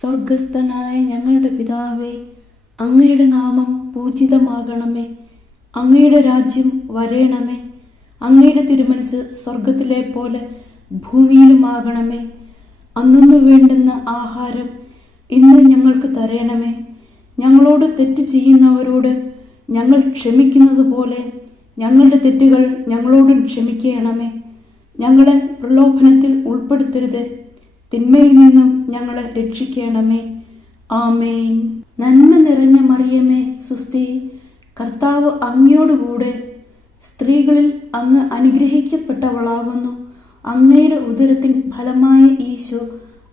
സ്വർഗസ്ഥനായ ഞങ്ങളുടെ പിതാവേ, അങ്ങയുടെ നാമം പൂജിതമാകണമേ. അങ്ങയുടെ രാജ്യം വരേണമേ. അങ്ങയുടെ തിരുമനസ് സ്വർഗത്തിലെ പോലെ ഭൂമിയിലുമാകണമേ. അന്നു വേണ്ടുന്ന ആഹാരം ഇന്ന് ഞങ്ങൾക്ക് തരണമേ. ഞങ്ങളോട് തെറ്റ് ചെയ്യുന്നവരോട് ഞങ്ങൾ ക്ഷമിക്കുന്നത് പോലെ ഞങ്ങളുടെ തെറ്റുകൾ ഞങ്ങളോടും ക്ഷമിക്കണമേ. ഞങ്ങളെ പ്രലോഭനത്തിൽ ഉൾപ്പെടുത്തരുത്, തിന്മയിൽ നിന്നും ഞങ്ങളെ രക്ഷിക്കണമേ. ആമേൻ. നന്മ നിറഞ്ഞ മറിയമേ, സുസ്തി, കർത്താവ് അങ്ങയോടുകൂടെ സ്ത്രീകളിൽ അങ്ങ് അനുഗ്രഹിക്കപ്പെട്ടവളാകുന്നു. അങ്ങയുടെ ഉദരത്തിൻ ഫലമായ ഈശോ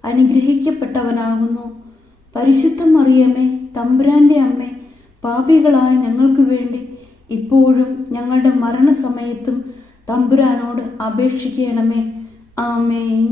അനുഗ്രഹിക്കപ്പെട്ടവനാകുന്നു. പരിശുദ്ധ മറിയമേ, തമ്പുരാന്റെ അമ്മേ, പാപികളായ ഞങ്ങൾക്ക് വേണ്ടി ഇപ്പോഴും ഞങ്ങളുടെ മരണസമയത്തും തമ്പുരാനോട് അപേക്ഷിക്കണമേ. ആമേൻ.